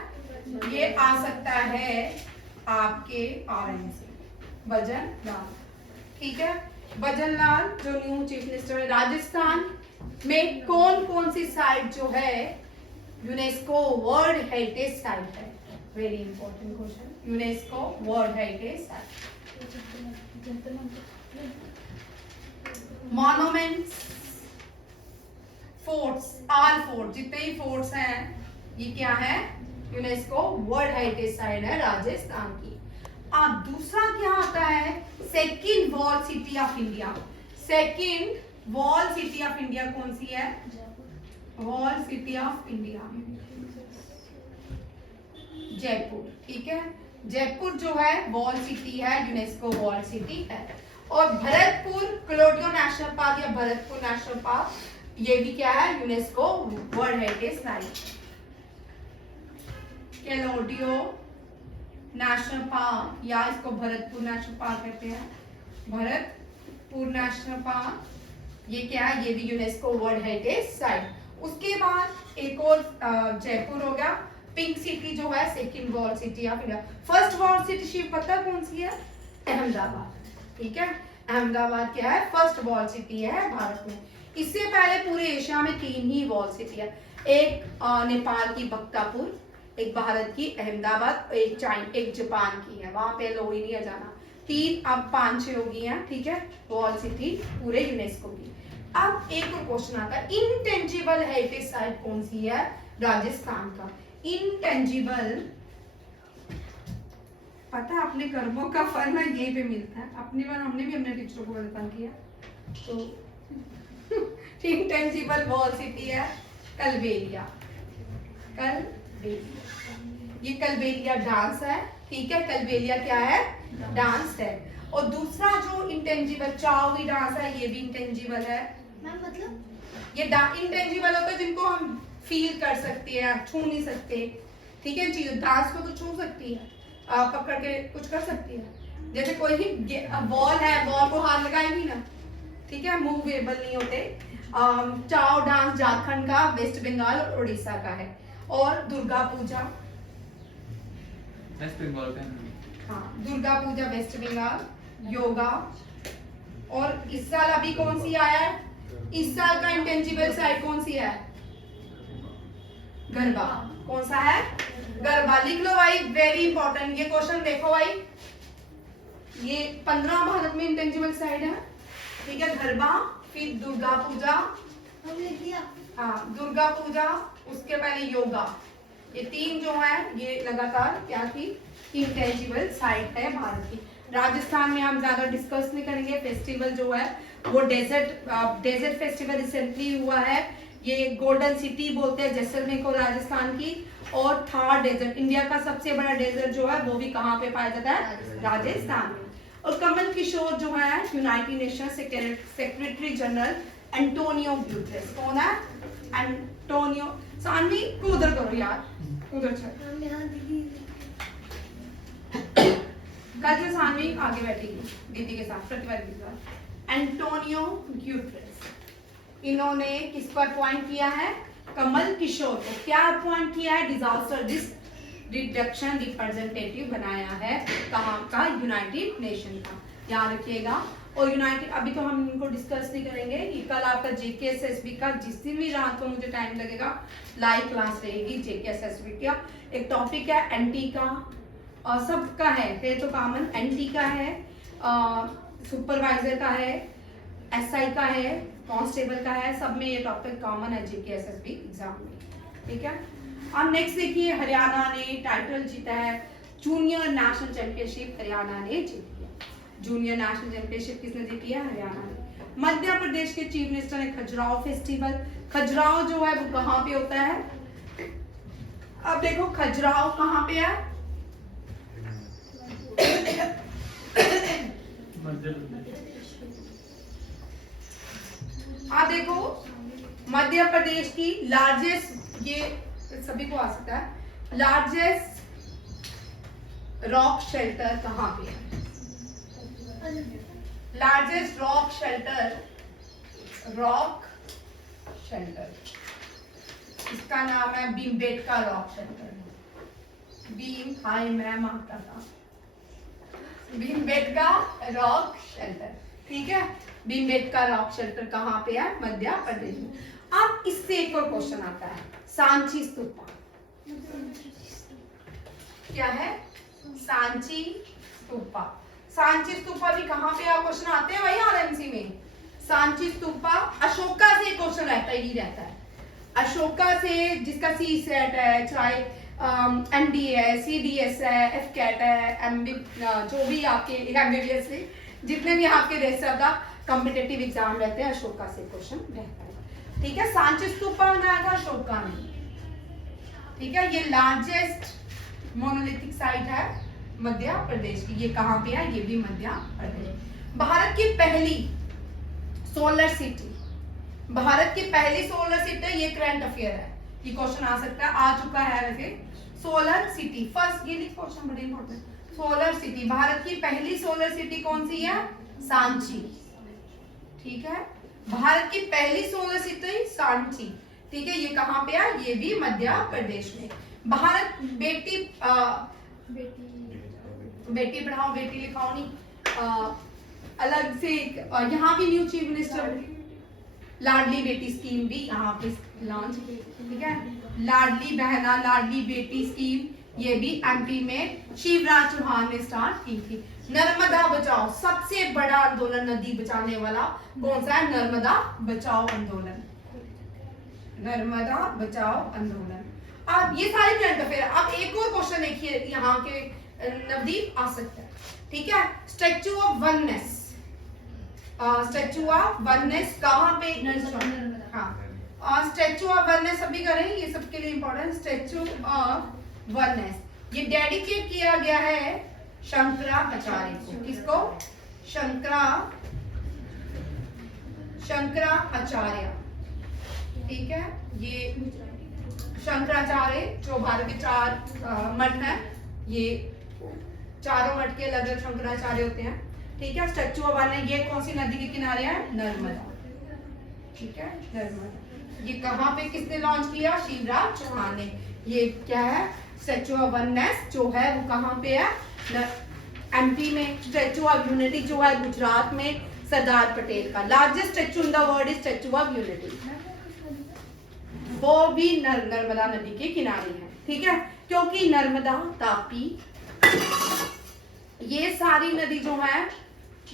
ये आ सकता है आपके आरएन से, भजन लाल, ठीक है। भजन लाल जो न्यू चीफ मिनिस्टर है। राजस्थान में कौन कौन सी साइट जो है यूनेस्को वर्ल्ड हेरिटेज साइट है? Very important question, UNESCO world heritage site. Monuments, forts, all fort, जितने ही फोर्ट्स हैं ये क्या है? यूनेस्को वर्ल्ड हेरिटेज साइट है राजस्थान की। अब दूसरा क्या आता है? Second wall city of India. Second wall city of India कौन सी है? Wall city of India Jaipur, ठीक है। जयपुर जो है वॉल सिटी है, यूनेस्को वॉल सिटी है। और भरतपुर क्लोडियो नेशनल पार्क या भरतपुर नेशनल पार्क, ये भी क्या है? UNESCO world heritage site. Keoladeo national park या इसको भरतपुर नेशनल पार्क कहते हैं, भरतपुर नेशनल पार्क, ये क्या है? ये भी यूनेस्को वर्ल्ड हेरिटेज साइट। उसके बाद एक और जयपुर हो गया। पिंक सिटी जो है second wall city of India. First wall city शिव पता कौन सी है? अहमदाबाद, ठीक है। अहमदाबाद क्या है? फर्स्ट वॉल सिटी है भारत में। इससे पहले पूरे एशिया में 3 ही वॉल सिटी है, एक नेपाल की बख्तापुर, एक भारत की अहमदाबाद, एक जापान की है, वहां पे लो ही नहीं है जाना। 3, अब 5-6 हो गई हैं, ठीक है, वॉल सिटी पूरे यूनेस्को की। अब एक और क्वेश्चन आता है, इनटेंजिबल हेरिटेज साइट कौन सी है? राजस्थान का इनटेंजिबल, पता है अपने कर्मों का फल ना यहीं पे मिलता है। अपनी बार हमने भी अपने टीचरों को वेलकम किया। तो इनटेंजिबल वॉल सिटी है कलबेलिया। ये कलबेलिया डांस है, ठीक है। कलबेलिया क्या है? डांस है। और दूसरा जो इंटेंजिबल चाओवी डांस है, ये भी इंटेंजिबल है। मैम मतलब ये इंटेंजिबल होता है जिनको हम फील कर सकते हैं, छू नहीं सकते, ठीक है। चीज डांस को तो छू सकती है, पकड़ के कुछ कर सकती है। जैसे कोई भी बॉल है, बॉल को हाथ लगाएगी ना, ठीक है, मूवेबल नहीं होते। चाओ डांस झारखंड का, वेस्ट बंगाल और उड़ीसा का है। और दुर्गा पूजा, वेस्ट बंगाल का, हाँ, दुर्गा पूजा वेस्ट बंगाल। योगा, और इस साल अभी कौन सी आया है? इस साल का इंटेंजिबल साइट कौन सी है? गरबा। कौन सा है? गरबा। लिख लो भाई, वेरी इंपॉर्टेंट। ये क्वेश्चन देखो भाई, ये 15 भारत में इंटेंजिबल साइट है, ठीक है। गरबा, फिर दुर्गा पूजा, हम लिख दिया। हाँ दुर्गा पूजा, उसके पहले योगा, ये 3 जो है ये लगातार क्या थी, इंटेंजिबल साइट है भारत की। राजस्थान में हम ज्यादा डिस्कस नहीं करेंगे। फेस्टिवल जो है वो डेजर्ट फेस्टिवल रिसेंटली हुआ है, ये गोल्डन सिटी बोलते हैं जैसलमेर को राजस्थान की। और थार डेजर्ट, इंडिया का सबसे बड़ा डेजर्ट जो है वो भी कहाँ पे पाया जाता है, राजस्थान में। और कमल किशोर जो है United nation secretary general Antonio Guterres, कौन है, एंटोनियो। सानवी को उधर करो यार, उधर चल। हम यहाँ दीदी। कल से सानवी आगे बैठेगी दीदी के साथ, प्रतिभा के साथ। एंटोनियो गुटेरेस, इन्होंने किसको अपॉइंट किया है, कमल किशोर को क्या अपॉइंट किया है, डिजास्टर रिस्क रिडक्शन रिप्रेजेंटेटिव बनाया है, कहाँ का, यूनाइटेड नेशन का, याद रखिएगा। और यूनाइटेड, अभी तो हम इनको डिस्कस नहीं करेंगे, कि कल आपका जेकेएसएसबी का जिस दिन भी रात को मुझे टाइम लगेगा लाइव क्लास रहेगी जेकेएसएसबी का। एक टॉपिक है एनटी का, और सबका है तो कॉमन, एनटी का है, सुपरवाइजर का है, एसआई का है, कांस्टेबल का है, सब में ये टॉपिक कॉमन है जेकेएसएसबी एग्जाम में, ठीक है। और नेक्स्ट देखिए, हरियाणा ने टाइटल जीता है, जूनियर नेशनल चैंपियनशिप हरियाणा ने जीती है। जूनियर नेशनल चैंपियनशिप किसने जीती है, हरियाणा ने। मध्य प्रदेश के चीफ मिनिस्टर ने खजुराहो फेस्टिवल, खजुराहो जो है वो कहाँ पे होता है, अब देखो खजुराहो कहाँ पे है, मध्य प्रदेश। आप देखो मध्य प्रदेश की लार्जेस्ट, ये सभी को आ सकता है, लार्जेस्ट रॉक शेल्टर कहाँ पे है, लार्जेस्ट रॉक शेल्टर, इसका नाम है Bhimbetka rock shelter. Bhim, hi ma'am आता था, भीमबेटका रॉक शेल्टर, ठीक है। भीमबेटका रॉक शेल्टर कहाँ पे है, मध्य प्रदेश में। अब इससे एक और क्वेश्चन आता है, सांची स्तूपा क्या है, सांची स्तूपा। सांची स्तूपा भी कहाँ पे क्वेश्चन आते हैं वही आरएमसी में। सांची स्तूपा अशोका से क्वेश्चन रहता ही रहता है, अशोका से, जिसका सी सेट है, चाहे एमडी है, सीडीएस है, एफ कैट है, एमबी, जो भी आपके एमबीबीएस में जितने भी आपके rest of the competitive exam रहते हैं, अशोका से क्वेश्चन रहता है, ठीक है। सांची स्तूपा बनाया था अशोका ने, ठीक है। ये लार्जेस्ट मोनोलिथिक साइट है मध्य प्रदेश की, ये कहाँ पे है, ये भी मध्य प्रदेश। भारत की पहली सोलर सिटी, भारत की पहली सोलर सिटी, ये करंट अफेयर है, ये क्वेश्चन आ सकता है, आ चुका है वैसे। सोलर सिटी फर्स्ट, ये क्वेश्चन बड़े इंपॉर्टेंट, सोलर सिटी, भारत की पहली सोलर सिटी कौन सी है, सांची, ठीक है। भारत की पहली सोलर सिटी सांची, ठीक है। ये कहाँ पे है, ये भी मध्य प्रदेश में। भारत बेटी पढ़ाओ बेटी लिखाओ नहीं, अलग से यहाँ भी new chief minister, Ladli Beti scheme भी यहाँ पे लॉन्च, ठीक है। लाडली बहना लाडली बेटी स्कीम, ये भी एमपी में शिवराज चौहान ने स्टार्ट की थी। नर्मदा बचाओ, सबसे बड़ा आंदोलन नदी बचाने वाला कौन सा है, नर्मदा बचाओ आंदोलन, नर्मदा बचाओ आंदोलन। अब ये सारे करंट अफेयर। अब एक और क्वेश्चन देखिए यहाँ के नवदीप आ सकता है, ठीक है। Statue of oneness, statue of oneness कहाँ पे, हाँ, स्टैच्यू ऑफ वननेस अभी करें, ये सबके लिए इंपॉर्टेंट। स्टैच्यू ऑफ वननेस ये डेडिकेट किया गया है शंकराचार्य को, किसको, शंकराचार्य, ठीक है। ये शंकराचार्य जो भारत के 4 मठ हैं, ये चारों मठ के अलग अलग शंकराचार्य होते हैं, ठीक है। स्टैच्यू ऑफ वननेस ये कौन सी नदी के किनारे है, नर्मदा, ठीक है, नर्मदा। ये कहाँ पे किसने लॉन्च किया, शिवराज चौहान ने। ये क्या है, स्टैच्यू ऑफ वननेस जो है वो कहाँ पे है, एमपी में। स्टैच्यू ऑफ यूनिटी जो है गुजरात में, सरदार पटेल का। Largest statue in the world is statue of unity, वो भी नर्मदा नदी के किनारे है, ठीक है। क्योंकि नर्मदा, तापी, ये सारी नदी जो है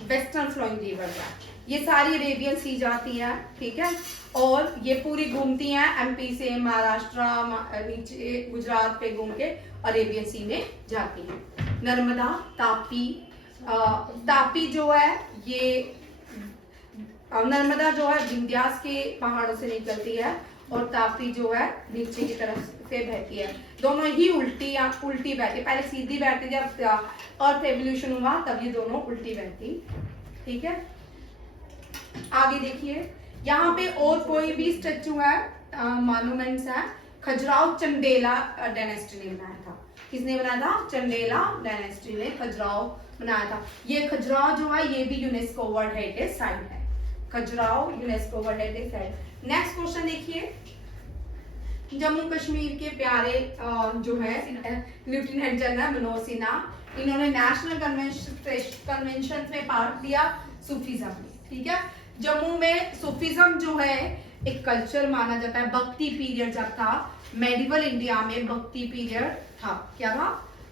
वेस्टर्न फ्लोइंग रिवर है, ये सारी अरेबियन सी जाती है, ठीक है। और ये पूरी घूमती हैं एमपी से महाराष्ट्र नीचे गुजरात पे घूम के अरेबियन सी में जाती हैं। नर्मदा, तापी, तापी जो है ये नर्मदा जो है विंध्यास के पहाड़ों से निकलती है और तापी जो है नीचे की तरफ से बहती है। दोनों ही उल्टी बहती, पहले सीधी बहती, जब अर्थ एवोल्यूशन हुआ तब ये दोनों उल्टी बहती, ठीक है। आगे देखिए, यहाँ पे और कोई भी स्टेचू है, मॉन्यूमेंट्स है। खजुराहो चंदेला डायनेस्टी ने बनाया था। किसने बनाया था? चंदेला डायनेस्टी ने खजुराहो बनाया था। ये खजुराहो जो है ये भी यूनेस्को वर्ल्ड हेरिटेज साइट है। Khajuraho UNESCO world heritage site. Next question देखिए, जम्मू कश्मीर के प्यारे जो है लेफ्टिनेंट जनरल मनोज सिन्हा, इन्होंने नेशनल कन्वेंशन में पार्ट लिया सूफीज्म में, ठीक है। जम्मू में सूफीज्म जो है एक कल्चर माना जाता है। भक्ति पीरियड जब था, मेडिवल इंडिया में भक्ति पीरियड था। क्या था?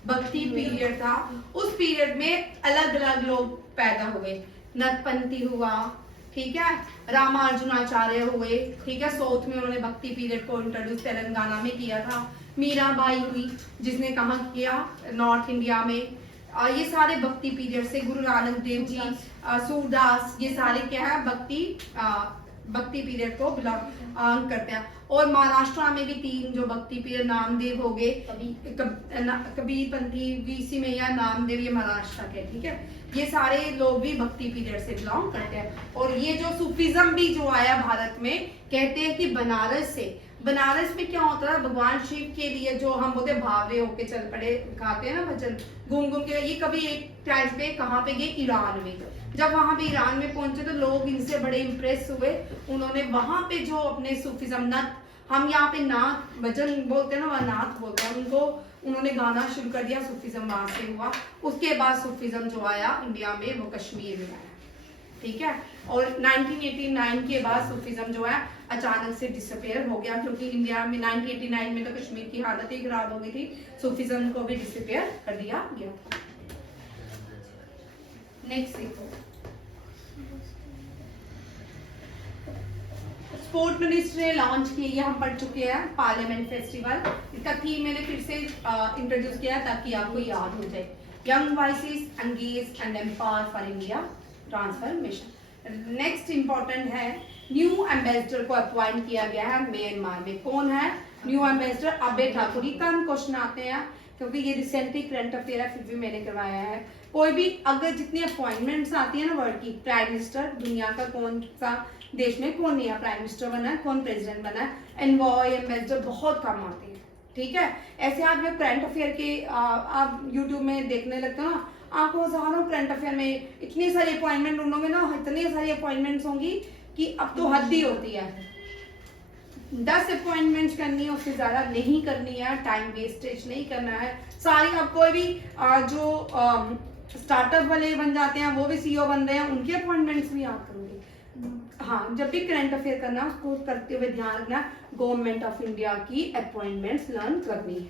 भक्ति पीरियड था। उस पीरियड में अलग अलग लोग पैदा हुए। नरपंथी हुआ, ठीक है, रामार्जुनाचार्य हुए, ठीक है, साउथ में उन्होंने भक्ति पीरियड को इंट्रोड्यूस तेलंगाना में किया था। मीराबाई हुई जिसने कहाँ किया? नॉर्थ इंडिया में। ये सारे भक्ति पीरियड से, गुरु नानक देव जी, सूरदास, ये सारे क्या है? भक्ति पीरियड को बिलोंग करते हैं। और महाराष्ट्र में भी 3 जो भक्ति पीरियड, नामदेव हो गए, कबीरपंथी, वीसी मैया, नामदेव, ये महाराष्ट्र के, ठीक है। ये सारे लोग भी भक्ति पीरियड से बिलोंग करते हैं। और ये जो सूफीज्म भी जो आया भारत में, कहते हैं कि बनारस से। बनारस में क्या होता है? भगवान शिव के लिए जो हम बोलते भावरे होके चल पड़े, गाते हैं ना भजन, घूम घूम के। ये कभी एक टाइम पे कहाँ पे गए? ईरान में। जब वहां पे ईरान में पहुंचे तो लोग इनसे बड़े इंप्रेस हुए। उन्होंने वहां पे जो अपने सूफीज्म, नाथ, हम यहाँ पे नाथ भजन बोलते हैं ना, वहाँ नाथ बोलते हैं उनको, उन्होंने गाना शुरू कर दिया। सूफीज्म वहां से हुआ। उसके बाद सूफीज्म जो आया इंडिया में वो कश्मीर में आया, ठीक है। और 1989 के बाद सूफीज्म जो है अचानक से डिसअपेयर हो गया, क्योंकि इंडिया में 1989 में तो कश्मीर की हालत ही खराब हो गई थी। सूफीज्म को भी डिसअपेयर कर दिया गया था। नेक्स्ट देखो, स्पोर्ट मिनिस्टर ने लॉन्च किया, ये हम पढ़ चुके हैं, पार्लियामेंट फेस्टिवल। इसका थीम मैंने फिर से इंट्रोड्यूस किया ताकि आपको याद हो जाए। Young voices engage and empower for India transformation. Next important है, न्यू एम्बेसडर को अपॉइंट किया गया है म्यांमार में। कौन है न्यू एम्बेसडर? अबे ठाकुर। कम क्वेश्चन आते हैं क्योंकि ये रिसेंटली करंट अफेयर है, फिर भी मैंने करवाया है। कोई भी अगर जितनी अपॉइंटमेंट्स आती है ना वर्ल्ड की, प्राइम मिनिस्टर, दुनिया का कौन सा देश में कौन नया प्राइम मिनिस्टर बना है, कौन प्रेसिडेंट बना है, एनवॉय, एम्बेसडर बहुत कम आते हैं, ठीक है। ऐसे आप जब करंट अफेयर के आप यूट्यूब में देखने लगते हो ना, आपको हजारों करंट अफेयर में इतनी सारी अपॉइंटमेंट ढूंढोगे ना, इतनी सारी अपॉइंटमेंट्स होंगी कि अब तो हद ही होती है। 10 अपॉइंटमेंट्स करनी है, उससे ज्यादा नहीं करनी है, टाइम वेस्टेज नहीं करना है सारी। अब कोई भी जो स्टार्टअप वाले बन जाते हैं, वो भी सीईओ बन रहे हैं, उनके अपॉइंटमेंट्स भी आप करोगे। हाँ, जब भी करंट अफेयर करना उसको करते हुए ध्यान रखना, गवर्नमेंट ऑफ इंडिया की अपॉइंटमेंट्स लर्न करनी है,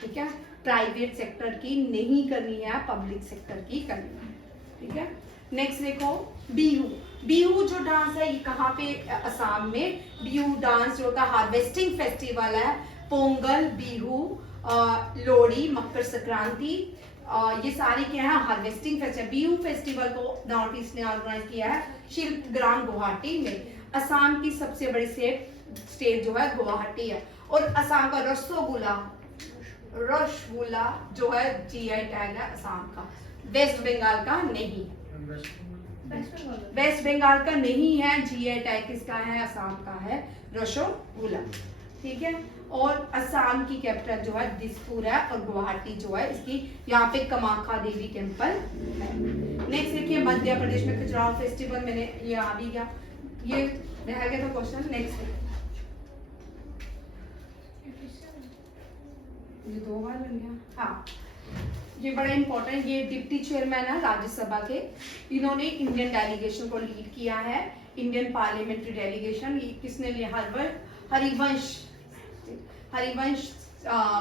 ठीक है। प्राइवेट सेक्टर की नहीं करनी है, पब्लिक सेक्टर की करनी है, ठीक है। नेक्स्ट देखो, बिहू। बिहू जो डांस है ये कहाँ पे? असम में। बिहू डांस जो होता है हार्वेस्टिंग फेस्टिवल है। पोंगल, बिहू, लोहड़ी, मकर संक्रांति, ये सारे क्या है? Harvesting festival. बिहू फेस्टिवल को नॉर्थ ईस्ट ने ऑर्गेनाइज किया है शिल्पग्राम गुवाहाटी में। असम की सबसे बड़ी स्टेट जो है गुवाहाटी है। और असम का रसगुल्ला जो है जीआई टैग है असम का, वेस्ट बंगाल का नहीं। वेस्ट बंगाल का नहीं है, जीआई टैग किसका है? असम का है, रसगुल्ला, ठीक है। और असम की कैपिटल जो है दिसपुर है, और गुवाहाटी जो है इसकी, यहाँ पे कामाख्या देवी टेम्पल है। नेक्स्ट देखिए, मध्य प्रदेश में खजुराहो फेस्टिवल, मैंने ये आ भी गया, ये रह गया था क्वेश्चन। नेक्स्ट ये 2 बार बन गया। हाँ, ये बड़ा इंपॉर्टेंट, ये डिप्टी चेयरमैन है राज्यसभा के, इन्होंने इंडियन डेलीगेशन को लीड किया है, इंडियन पार्लियामेंट्री डेलीगेशन। ये किसने लिया? हरिवंश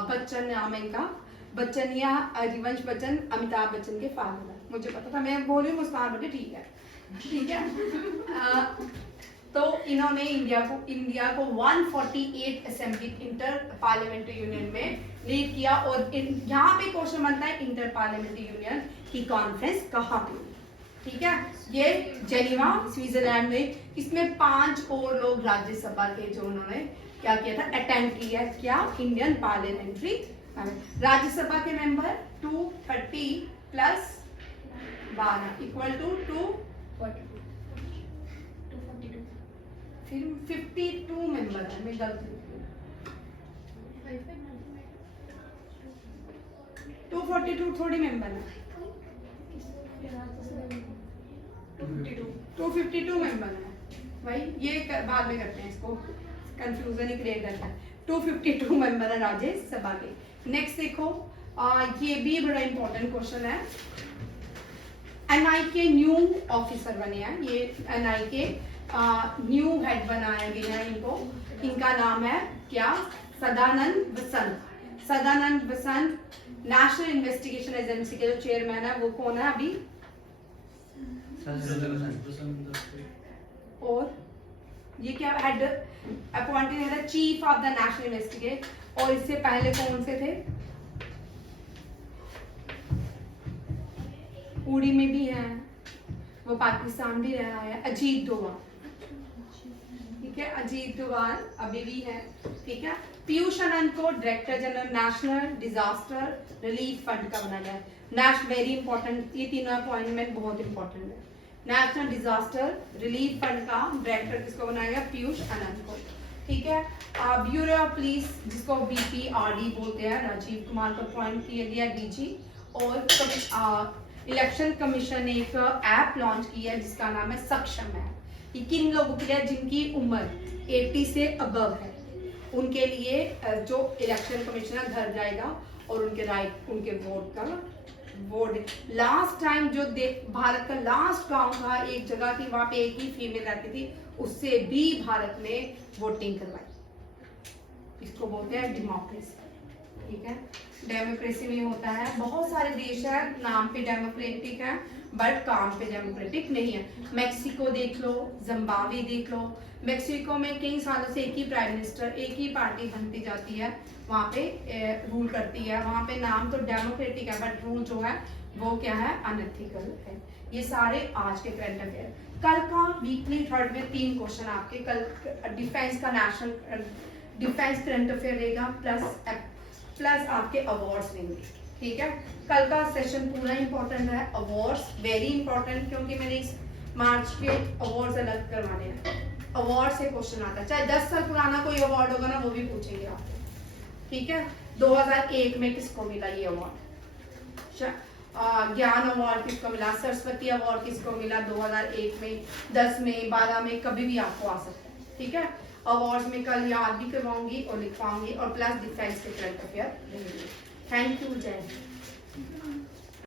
बच्चन नाम है इनका, बच्चन या हरिवंश बच्चन अमिताभ बच्चन के फादर है। मुझे पता था, मैं बोल रही हूँ मुस्कान बोले ठीक है, ठीक है। तो इन्होंने इंडिया को 148 असेंबली इंटर पार्लियामेंट्री यूनियन में लीड किया। और यहाँ पे क्वेश्चन बनता है इंटर पार्लियामेंट्री यूनियन की कॉन्फ्रेंस कहाँ पे हुई, ठीक है। ये जेनीवा स्विट्जरलैंड में। इसमें 5 और लोग राज्यसभा के जो उन्होंने क्या किया था, अटेंड किया। क्या? Indian parliamentary. राज्यसभा के मेंबर 230 प्लस 12 इक्वल टू 242 फिर 52 मेंबर है। मैं गलत लिख रही हूँ। 242 थोड़ी मेंबर है, 252 मेंबर है भाई। ये बाद में करते हैं, इसको कंफ्यूजन ही क्रिएट करता है। 252 मेंबर है राज्यसभा के। नेक्स्ट देखो, ये भी बड़ा इंपॉर्टेंट क्वेश्चन है। एनआई के न्यू ऑफिसर बने हैं। ये एनआई के न्यू हेड बनाया गया है इनको। इनका नाम है क्या? सदानंद वसंत। सदानंद वसंत नेशनल इन्वेस्टिगेशन एजेंसी के जो चेयरमैन है वो कौन है अभी? और ये क्या हेड अपॉइंटेड है? Chief of the national investigate. और इससे पहले कौन से थे? उड़ी में भी है, वो पाकिस्तान भी रहा है। अजीत डोभाल, ठीक है, अजीत डोभाल अभी भी है, ठीक है। पीयूष आनंद को director general national disaster relief fund का बनाया गया है। वेरी इंपॉर्टेंट, ये तीनों अपॉइंटमेंट बहुत इंपॉर्टेंट है। नेशनल डिजास्टर रिलीफ फंड का डायरेक्टर किसको बनाया गया? पीयूष आनंद को, ठीक है। ब्यूरो ऑफ पुलिस जिसको BPRD बोलते हैं, राजीव कुमार को अपॉइंट किया गया DG। और इलेक्शन कमीशन ने एक ऐप लॉन्च की है जिसका नाम है सक्षम ऐप। ये किन लोगों के लिए? जिनकी उम्र 80 से अबव है, उनके लिए जो इलेक्शन कमिश्नर घर जाएगा और उनके राइट, उनके वोट। लास्ट टाइम जो भारत का लास्ट गांव था, एक जगह थी, वहां पे एक ही फीमेल रहती थी, उससे भी भारत ने वोटिंग करवाई। इसको बोलते हैं डेमोक्रेसी, ठीक है। डेमोक्रेसी में होता है, बहुत सारे देश है नाम पे डेमोक्रेटिक है बट काम पे डेमोक्रेटिक नहीं है। मैक्सिको देख लो, जिम्बाब्वे देख लो। मैक्सिको में कई सालों से एक ही प्राइम मिनिस्टर, एक ही पार्टी बनती जाती है, वहाँ पे रूल करती है। वहाँ पे नाम तो डेमोक्रेटिक है बट रूल जो है वो क्या है? अनएथिकल है। ये सारे आज के करंट अफेयर। कल का वीकली थर्ड में 3 क्वेश्चन आपके। कल डिफेंस का नेशनल डिफेंस करंट अफेयर रहेगा प्लस आपके अवार्ड्स लेंगे, ठीक है। कल का सेशन पूरा इंपॉर्टेंट है। अवार्ड्स वेरी इंपॉर्टेंट, क्योंकि मैंने इस मार्च के अवार्ड्स अलग करवाने हैं। अवार्ड से क्वेश्चन आता है, चाहे 10 साल पुराना कोई अवार्ड होगा ना, वो भी पूछेंगे आपको, ठीक है। 2001 में किसको मिला ये अवार्ड? ज्ञान अवार्ड किसको मिला? सरस्वती अवार्ड किसको मिला? 2001 में, 10 में, 12 में, कभी भी आपको आ सकता है, ठीक है। अवार्ड्स में कल याद भी करवाऊंगी और लिखवाऊंगी, और प्लस डिफेंस के करंट अफेयर रहेंगे। थैंक यू, जय हिंद।